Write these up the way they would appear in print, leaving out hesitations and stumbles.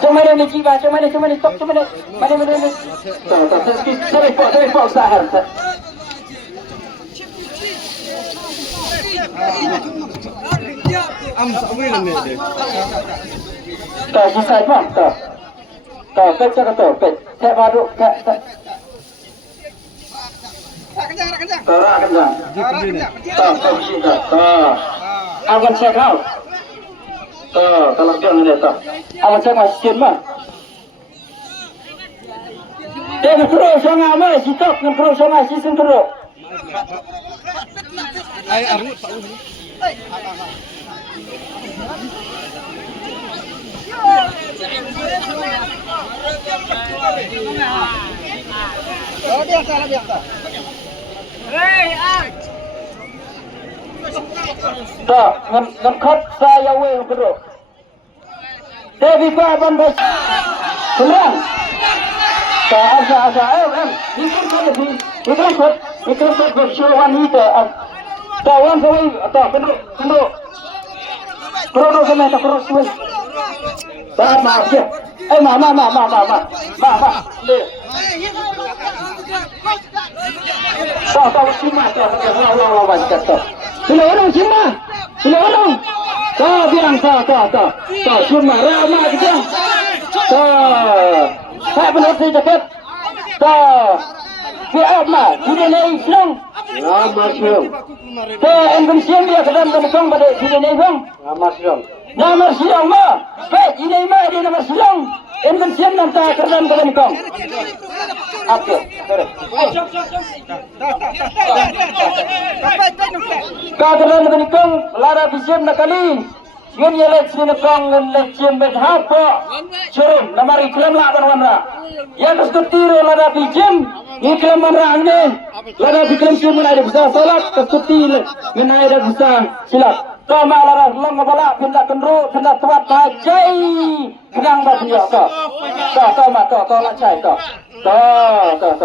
Cuma ni jiwa, cuma ni top, cuma ni. Mana ni. Saya pau sahar. Am sama ni deh. Tak bisa mah, tak. Tak, cakap tak. Saya baru tak. Kencang. Tak. Awan saya kau. Kalau dia ni tak. Awan saya masih mah. Dia pro sangat mah, si top dengan pro sangat si sendiri. Ai arut Pak. Oh biasa. Tak, ngangkat saya weh bro. Devi pa bambas. Senang. Tak asa. Ikut saja di. Ikut bersyuaran itu. Kawan kau tak penduk. Krono sama tak krono. Maaf ya. Ma. Le. Tahu cuma Allah kata. Sila orang cuma. Tak bilang tak. Cuma ramah kita. Saya benar saya cakap. Siap mah. Sudah naik senang. Ramah senang. Indonesia dia sedang berkong pada sudah naik bang. Nama siang mah. Baik ini mah dia nama siang. Indonesia nanti kerana berkong. Apa? Kadang berkong lara bisiem nakali. Yun yelet sinakong leciem berhapa. Curum nama iklan lah berwarna. Yang ketiro lara bisiem iklan mana ni? Lara bisiem cuma ada bisa salat kesutil menai ada bisa silap. Kau malah long ngabala pindah kendru pindah tuat bajai kenang bahagia kau lah cai kau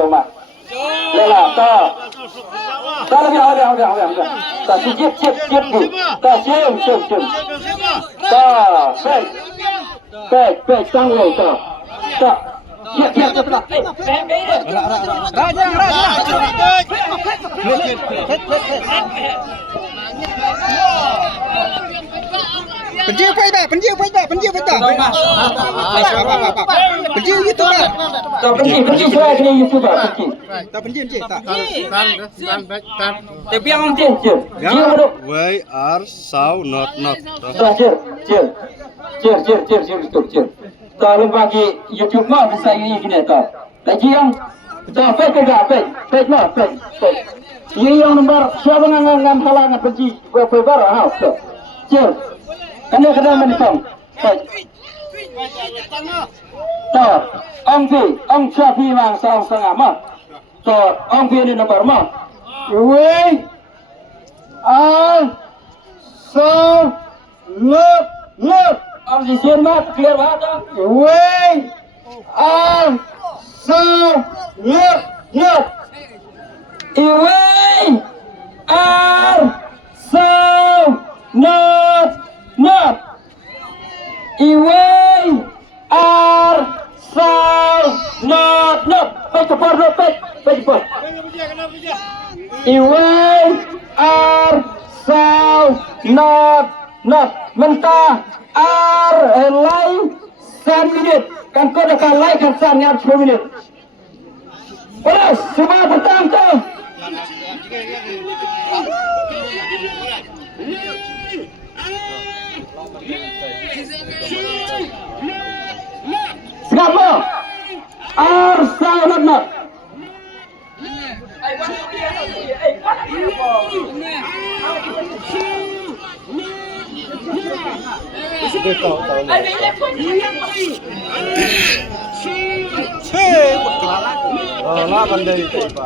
mah lela kau lebih kau cip kau cium kau baik tanggung kau Siap. Raja. Penjiu dah. Penjiu YouTube dah. Tak penjiu saya kena YouTube tak. Tak penjiu tak. Tapi yang penting. We are so not. Cheer. Kalau bagi YouTube mah bisa ini gini tak. Lagi yang fake mah. Ini yang nomor siapa ngam halangan penci bebar house. Cheer. Kena menikam. Tak. Ang Syafi mang saung sangam mah. Tak. Ang ini nomor mah. We are so not. Ang disien mah clear banget. We are so not. We are so not. We are so not. Baik cepat. We are so not. Mentah like 10 minit. Kan kau dah like kan 10 minit. Terus semua petang tu. Siapa? Arsalat.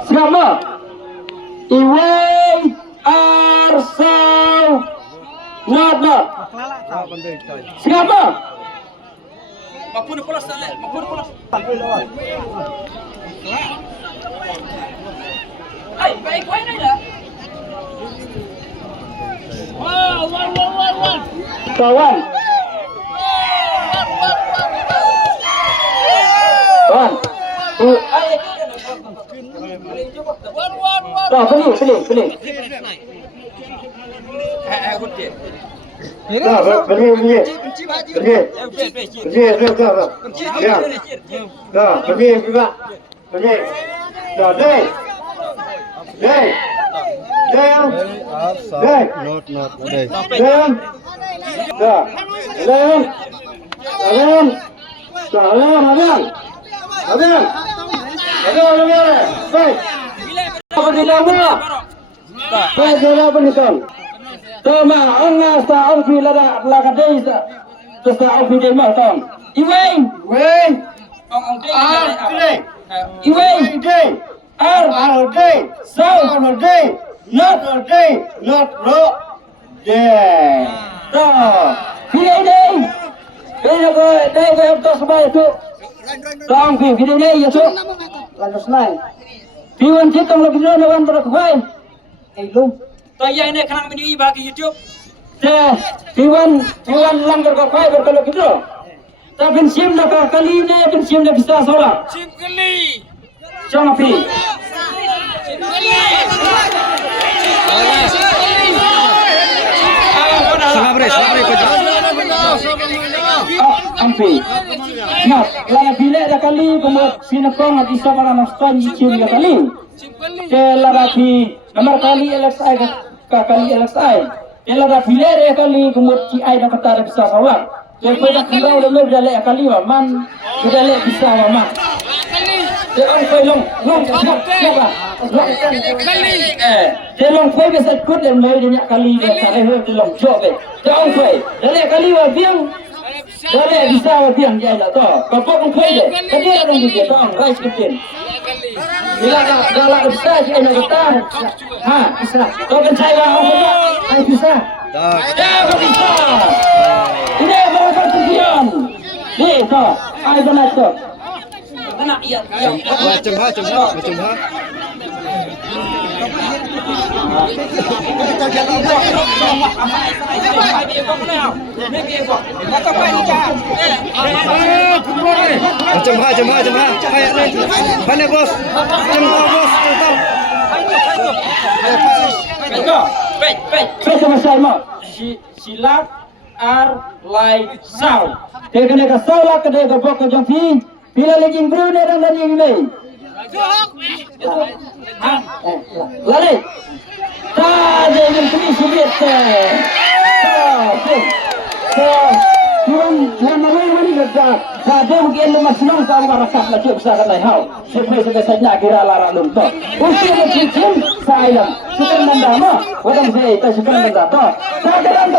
Siapa? Iwe Arsal Nada. Siapa? Kawan. Dah beli. Dah beli. Dah beli juga. Beli. Dah deh. Why are sound not đây. Lên. Dah. Lên. Baik. Apa di dalam? Baik, sudah berikan. Tama, anga sa angfi lada laga desa. Tesa angfi de mahtam. Iweng. Iweng. Not ro. Pilih deh. Pilih deh untuk sebaik tu. Kang pilih deh ya tu. Lantas naik. Piwan citong lagi dulu dengan berkuai. Lu. Toya ini kerang video bagi YouTube. Piwan langgar berkuai berkalok gitu. Tapi sim nak kali ini sim nak bisa solat. Sim keli. Jangan pilih. Sabar kerja. Ampi. Nah, lana bila dah kali kemudian sinakong at isa para nastan sim ya kali. Kela rapi nomor kali LXI kali LXI. Kela rapi le kali kemudian ci ai nak kata bisa solat. Lepas dah kira udah lebih dah kali man sudah le bisa man. Orang kau long long kau bisa ikut dan mai dia kali dia tak long job orang kau dah kali biang dah bisa biang dia lah tu kau kau deh tadi ada orang dia orang rice kepin bila dah bisa dia nak tahu bisa kau kan saya orang bisa dah bisa ini berapa tujuan ni tu ai benar tu Anak iya. Macam ha. Mana bos? Baik sama saya mau. Silap lai sound. Kena ke sound ke dia ke pokok jompi. Bila lagi Brunei dan lagi ini. Lari. Tadi yang kini sulit. Tuan mana kata. Tadi mungkin lemas senang sama rasa lagi besar lagi hau. Sebenarnya saja kira lara lumto. Usia macam saya. Sukan mandama. Wadam saya tak sukan mandama. Saya dalam